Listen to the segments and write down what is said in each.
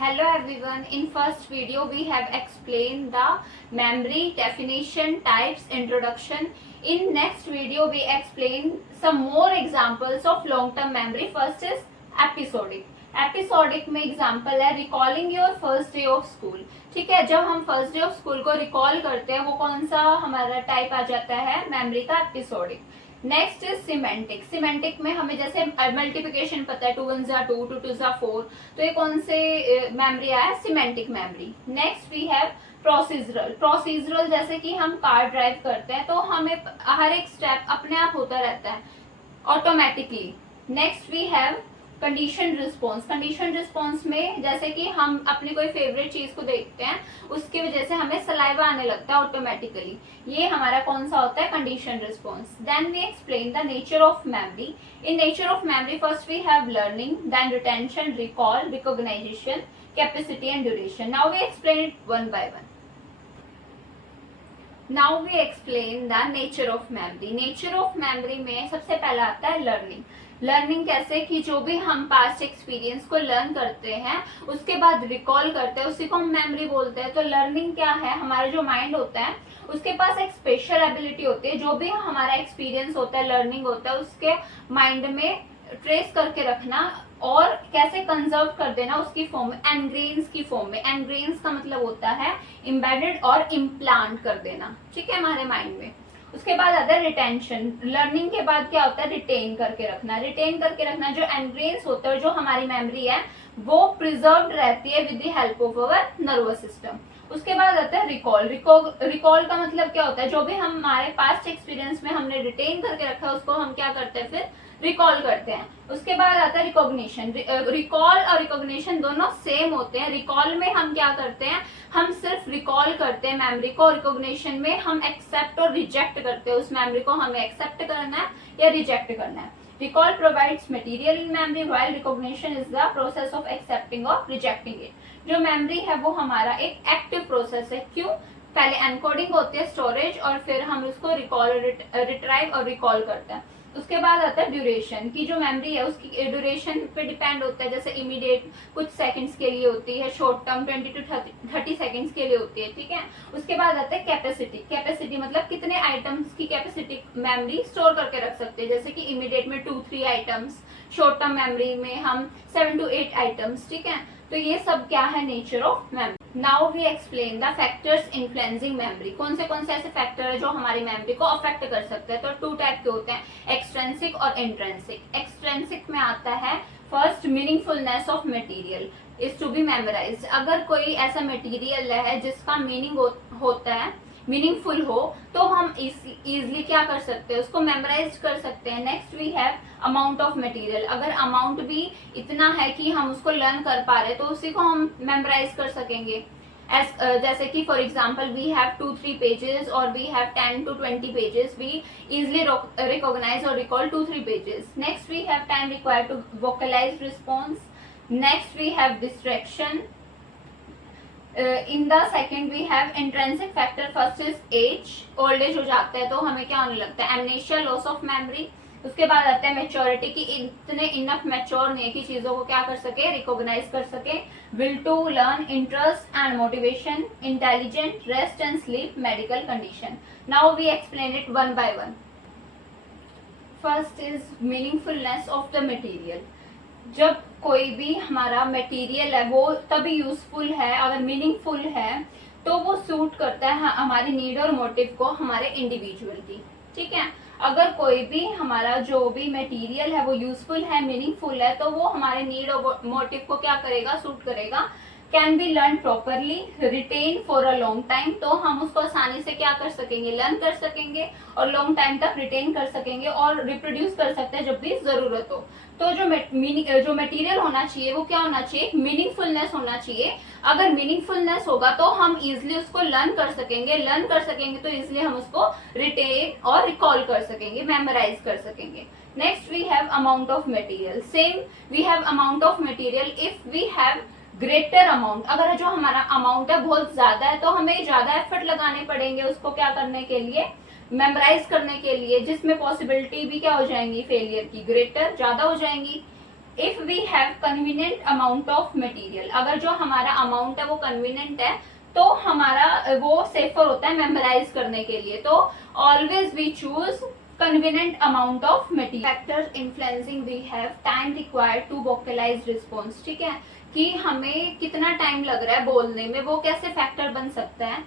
Hello everyone, in first video we have explained the memory definition, types, introduction. In next video we explain some more examples of long term memory. First is episodic. Episodic में example है recalling your first day of school. ठीक है, जब हम first day of school को recall करते हैं वो कौन सा हमारा टाइप आ जाता है, मेमोरी का episodic. Next is semantic. Semantic में हमें जैसे मल्टीप्लिकेशन पता है, 2 1 जा 2, 2 2 जा 4, तो ये कौन से मेमोरी आया, semantic memory. Next we have procedural. Procedural जैसे कि हम कार ड्राइव करते हैं तो हमें हर एक स्टेप अपने आप होता रहता है automatically. Next we have condition response. Condition response में जैसे कि हम अपनी कोई फेवरेट चीज को देखते हैं, उसकी वजह से हमें सलाइवा आने लगता है ऑटोमेटिकली. ये हमारा कौन सा होता है, condition response. Then we explain the nature of memory. In nature of memory first we have learning, then retention, recall, recognization, capacity and duration. Now we explain it one by one. Now we explain the nature of memory. Nature of memory में सबसे पहला आता है learning. Learning कैसे कि जो भी हम पास्ट एक्सपीरियंस को लर्न करते हैं उसके बाद रिकॉल करते हैं, उसी को हम मेमोरी बोलते हैं. तो लर्निंग क्या है, हमारा जो माइंड होता है उसके पास एक स्पेशल एबिलिटी होती है, जो भी हमारा एक्सपीरियंस होता है, लर्निंग होता है, उसके माइंड में ट्रेस करके रखना और कैसे कंजर्व कर देना उसकी फॉर्म में, एनग्रेन्स की फॉर्म में. एनग्रेन्स का मतलब होता है इम्बेडेड और इम्प्लांट कर देना. ठीक है, हमारे माइंड में. उसके बाद आता है रिटेंशन. लर्निंग के बाद क्या होता है, रिटेन करके रखना. रिटेन करके रखना, जो एनग्रेन्स होता है, जो हमारी मेमोरी है वो प्रिजर्व्ड रहती है with the help of our nervous system. उसके बाद आता है रिकॉल. रिकॉल का मतलब क्या होता है, जो भी हमारे पास्ट एक्सपीरियंस में हमने रिटेन करके रखा है उसको हम क्या करते हैं, फिर रिकॉल करते हैं. उसके बाद आता है रिकॉग्निशन. रिकॉल और रिकॉग्निशन दोनों सेम होते हैं. रिकॉल में हम क्या करते हैं, हम सिर्फ रिकॉल करते हैं मेमोरी को. रिकॉग्निशन में हम एक्सेप्ट और रिजेक्ट करते हैं उस मेमोरी को. हमें एक्सेप्ट करना है या रिजेक्ट करना है. Recall provides material in memory while recognition is the process of accepting और रिजेक्टिंग इट. जो मेमोरी है वो हमारा एक एक्टिव प्रोसेस है. क्यों, पहले एनकोडिंग होती है, स्टोरेज, और फिर हम उसको रिकॉल, रिट्राइव और रिकॉल करते हैं. उसके बाद आता है ड्यूरेशन, की जो मेमोरी है उसकी ड्यूरेशन पे डिपेंड होता है. जैसे इमीडिएट कुछ सेकंड्स के लिए होती है, शॉर्ट टर्म 20 to 30 सेकंड्स के लिए होती है. ठीक है. उसके बाद आता है कैपेसिटी. कैपेसिटी मतलब कितने आइटम्स की कैपेसिटी मेमोरी स्टोर करके रख सकते हैं. जैसे कि इमीडिएट में 2-3 आइटम्स, शॉर्ट टर्म मेमोरी में हम 7 to 8 आइटम्स. ठीक है, तो ये सब क्या है, nature of memory. Now we explain the factors influencing memory. कौन से ऐसे फैक्टर है जो हमारी मेमोरी को अफेक्ट कर सकते हैं. तो 2 टाइप के होते हैं, एक्सट्रेंसिक और इंट्रेंसिक. एक्सट्रेंसिक में आता है first, meaningfulness of material is to be memorised. अगर कोई ऐसा मटेरियल है जिसका मीनिंग होता है, मीनिंगफुल हो, तो हम इजिली क्या कर सकते हैं, उसको मेमोराइज कर सकते हैं. Next we have amount of material. अगर अमाउंट भी इतना है कि हम उसको लर्न कर पा रहे तो उसी को हम मेमोराइज कर सकेंगे. जैसे कि for example we have 2-3 pages और we have 10 to 20 pages, we easily recognise और recall 2-3 pages. Next we have time required to vocalise response. Next we have distraction. In the second we have intrinsic factor. First is age. Old age हो जाता है तो हमें क्या होने लगता है, एमनेशिया, लॉस ऑफ मेमोरी. उसके बाद आता है मेच्योरिटी, की इतने इनफ मैच्योर नहीं है कि चीजों को क्या कर सके, रिकॉग्नाइज कर सके. Will to learn, interest and motivation, intelligent, rest and sleep, medical condition. Now we explain it one by one. First is meaningfulness of the material. जब कोई भी हमारा मटेरियल है वो तभी यूजफुल है अगर मीनिंगफुल है, तो वो सूट करता है हमारी नीड और मोटिव को, हमारे इंडिविजुअल की. ठीक है, अगर कोई भी हमारा जो भी मटेरियल है वो यूजफुल है, मीनिंगफुल है, तो वो हमारे नीड और मोटिव को क्या करेगा, सूट करेगा. Can be learn properly, retain for a long time. तो हम उसको आसानी से क्या कर सकेंगे, लर्न कर सकेंगे और लॉन्ग टाइम तक रिटेन कर सकेंगे और रिप्रोड्यूस कर सकते हैं जब भी जरूरत हो. तो जो मटेरियल होना चाहिए वो क्या होना चाहिए, मीनिंगफुलनेस होना चाहिए. अगर मीनिंगफुलनेस होगा तो हम इजिली उसको लर्न कर सकेंगे तो इजिली हम उसको रिटेन और रिकॉल कर सकेंगे, मेमोराइज कर सकेंगे. Next we have amount of material. Same we have amount of material. If we have greater amount, अगर जो हमारा अमाउंट है बहुत ज्यादा है तो हमें ज्यादा एफर्ट लगाने पड़ेंगे उसको क्या करने के लिए, मेमोराइज करने के लिए, जिसमें पॉसिबिलिटी भी क्या हो जाएंगी, फेलियर की, ग्रेटर, ज्यादा हो जाएंगी. If we have convenient amount of material, अगर जो हमारा अमाउंट है वो कन्वीनियंट है तो हमारा वो सेफर होता है मेमोराइज करने के लिए। तो always we choose convenient amount of material. Factors influencing we have time required to vocalize response, ठीक है, कि हमें कितना टाइम लग रहा है बोलने में, वो कैसे फैक्टर बन सकता है।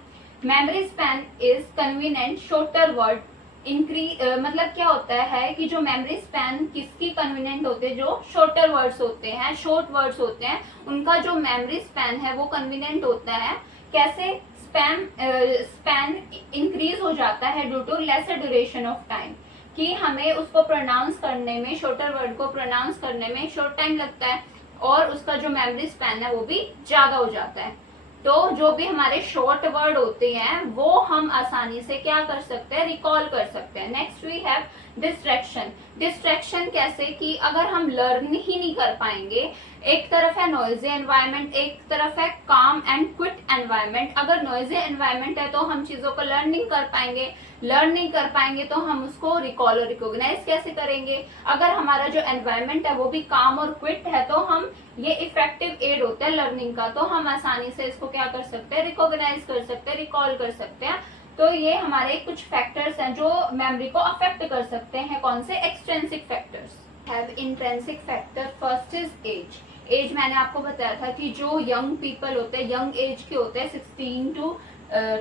Memory span is convenient shorter word increase, मतलब क्या होता है कि जो मेमोरी स्पैन किसकी कन्वीनियंट होते हैं, जो शॉर्टर वर्ड्स होते हैं, शॉर्ट वर्ड्स होते हैं, उनका जो मेमोरी स्पैन है वो कन्वीनियंट होता है। कैसे? स्पैन इंक्रीज हो जाता है due to lesser duration of time, कि हमें उसको प्रोनाउंस करने में, शॉर्टर वर्ड को प्रोनाउंस करने में शॉर्ट टाइम लगता है और उसका जो मेमोरी स्पैन है वो भी ज्यादा हो जाता है। तो जो भी हमारे शॉर्ट वर्ड होते हैं वो हम आसानी से क्या कर सकते हैं, रिकॉल कर सकते हैं। Next we have distraction. Distraction कैसे? कि अगर हम लर्न ही नहीं कर पाएंगे, एक तरफ है नॉइजी एनवायरनमेंट, एक तरफ है काम एंड क्विट एनवायरनमेंट। अगर नॉइजी एनवायरनमेंट है तो हम चीजों को लर्न नहीं कर पाएंगे, लर्न नहीं कर पाएंगे तो हम उसको रिकॉल और रिकॉग्नाइज कैसे करेंगे। अगर हमारा जो एनवायरनमेंट है वो भी काम और क्विट है तो हम, ये इफेक्टिव एड होता है लर्निंग का, तो हम आसानी से इसको क्या कर सकते हैं, रिकॉग्नाइज कर सकते हैं, रिकॉल कर सकते हैं। तो ये हमारे कुछ फैक्टर्स हैं जो मेमोरी को अफेक्ट कर सकते हैं। कौन से? Extrinsic factors. Have intrinsic factor. First is age. Age मैंने आपको बताया था कि जो यंग पीपल होते हैं, यंग एज के होते हैं 16 to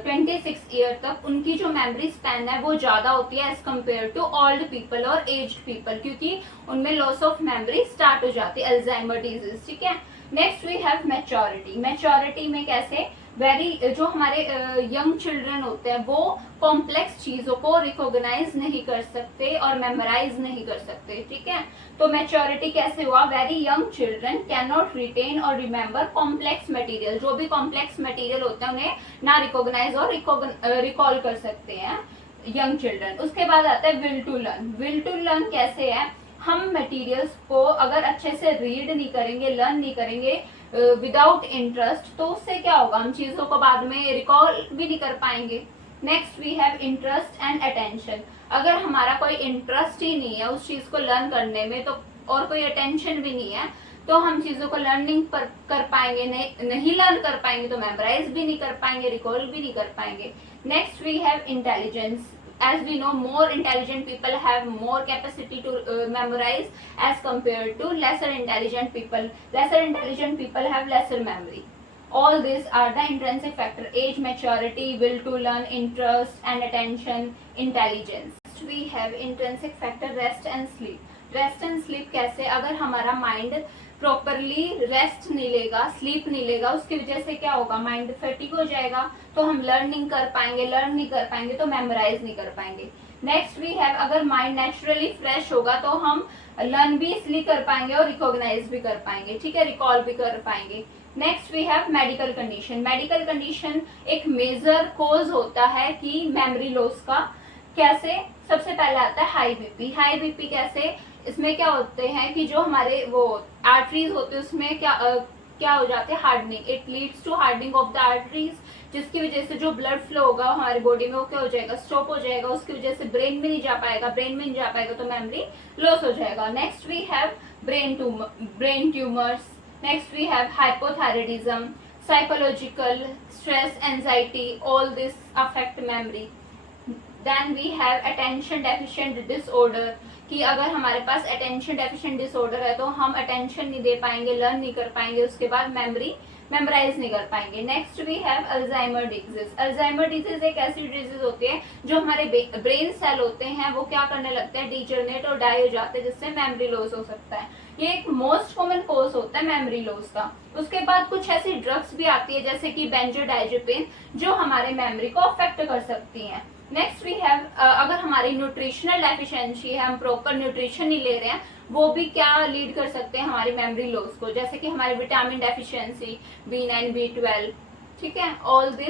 26 ईयर तक, उनकी जो मेमोरी स्पैन है वो ज्यादा होती है age compare to old people और एज्ड पीपल, क्योंकि उनमें लॉस ऑफ मेमोरी स्टार्ट हो जाती है, अल्जाइमर डिजीज, ठीक है। Next we have maturity. Maturity में कैसे? जो हमारे यंग चिल्ड्रन होते हैं वो कॉम्प्लेक्स चीजों को रिकॉग्नाइज नहीं कर सकते और मेमोराइज नहीं कर सकते, ठीक है। तो मैच्योरिटी कैसे हुआ? Very young children can not retain और रिमेम्बर कॉम्प्लेक्स मटेरियल। जो भी कॉम्प्लेक्स मटेरियल होता है उन्हें ना रिकॉग्नाइज और रिकॉल कर सकते हैं यंग चिल्ड्रन। उसके बाद आता है will to learn. Will to learn कैसे है? हम मटेरियल्स को अगर अच्छे से रीड नहीं करेंगे, लर्न नहीं करेंगे विदाउट इंटरेस्ट, तो उससे क्या होगा, हम चीजों को बाद में रिकॉल भी नहीं कर पाएंगे। Next we have interest and attention. अगर हमारा कोई इंटरेस्ट ही नहीं है उस चीज को लर्न करने में, तो और कोई अटेंशन भी नहीं है, तो हम चीजों को लर्निंग कर पाएंगे नहीं लर्न कर पाएंगे तो मेमोराइज भी नहीं कर पाएंगे, रिकॉल भी नहीं कर पाएंगे। Next we have intelligence. As we know, more intelligent people have more capacity to memorize as compared to lesser intelligent people. Lesser intelligent people have lesser memory. All these are the intrinsic factor: age, maturity, will to learn, interest and attention, intelligence. Next we have intrinsic factor: rest and sleep. Rest and sleep कैसे? अगर हमारा mind properly rest नहीं लेगा, sleep नहीं लेगा, उसकी वजह से क्या होगा, माइंड फैटिग हो जाएगा, तो हम लर्न नहीं कर पाएंगे, लर्न नहीं कर पाएंगे तो मेमोराइज नहीं कर पाएंगे। नेक्स्ट वी हैव, अगर माइंड नेचुरली फ्रेश होगा तो हम लर्न भी इसलिए कर पाएंगे और रिकॉग्नाइज भी कर पाएंगे, ठीक है, रिकॉल भी कर पाएंगे। Next we have medical condition. Medical condition एक मेजर कोज होता है कि मेमोरी लॉस का। कैसे? सबसे पहले आता है हाई बीपी। हाई बीपी कैसे? इसमें क्या होते हैं कि जो हमारे वो आर्टरीज होते हैं उसमें क्या हो जाते हैं, hardening. It leads to hardening of the arteries, जिसकी वजह से जो ब्लड फ्लो होगा हमारे बॉडी में वो क्या हो जाएगा, स्टॉप हो जाएगा, उसकी वजह से ब्रेन में नहीं जा पाएगा, ब्रेन में नहीं जा पाएगा तो मेमोरी लॉस हो जाएगा। Next we have brain tumours. Next we have hypothyroidism, psychological stress, anxiety, all this affect memory. Then we have attention deficient disorder, कि अगर हमारे पास अटेंशन डेफिशिएंट डिसऑर्डर है तो हम अटेंशन नहीं दे पाएंगे, लर्न नहीं कर पाएंगे, उसके बाद मेमोराइज नहीं कर पाएंगे। Next we have Alzheimer disease. Alzheimer disease एक ऐसी डिजीज होती है जो हमारे ब्रेन सेल होते हैं वो क्या करने लगते हैं, डिजनरेट और डाई हो जाते हैं, जिससे मेमोरी लॉस हो सकता है। ये एक मोस्ट कॉमन कॉज होता है मेमोरी लॉस का। उसके बाद कुछ ऐसी ड्रग्स भी आती है जैसे कि बेंजोडाइजेपिन, जो हमारे मेमोरी को अफेक्ट कर सकती हैं। नेक्स्ट वी हैव, अगर हमारी न्यूट्रिशनल डेफिशिएंसी है, हम प्रॉपर न्यूट्रिशन नहीं ले रहे हैं, वो भी क्या लीड कर सकते हैं हमारी मेमोरी लॉस को, जैसे कि हमारी विटामिन डेफिशिएंसी, B9, B12, ठीक है। All this